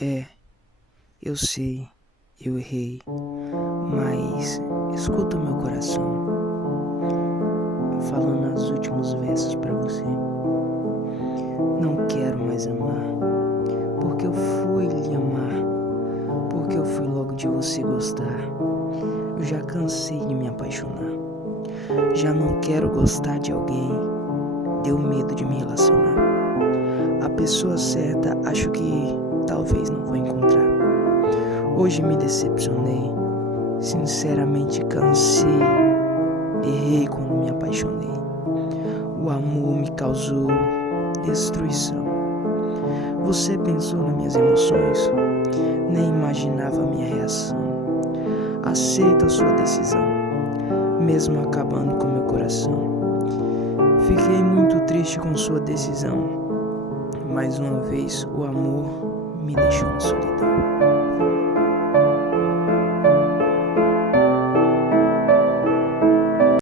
É, eu sei, eu errei, mas escuta o meu coração falando os últimos versos pra você. Não quero mais amar, porque eu fui lhe amar, porque eu fui logo de você gostar. Eu já cansei de me apaixonar, já não quero gostar de alguém, deu medo de me relacionar. A pessoa certa acho que talvez não vou encontrar. Hoje me decepcionei, sinceramente cansei, errei quando me apaixonei. O amor me causou destruição. Você pensou nas minhas emoções, nem imaginava a minha reação. Aceito a sua decisão, mesmo acabando com meu coração. Fiquei muito triste com sua decisão. Mais uma vez o amor me deixou na solidão.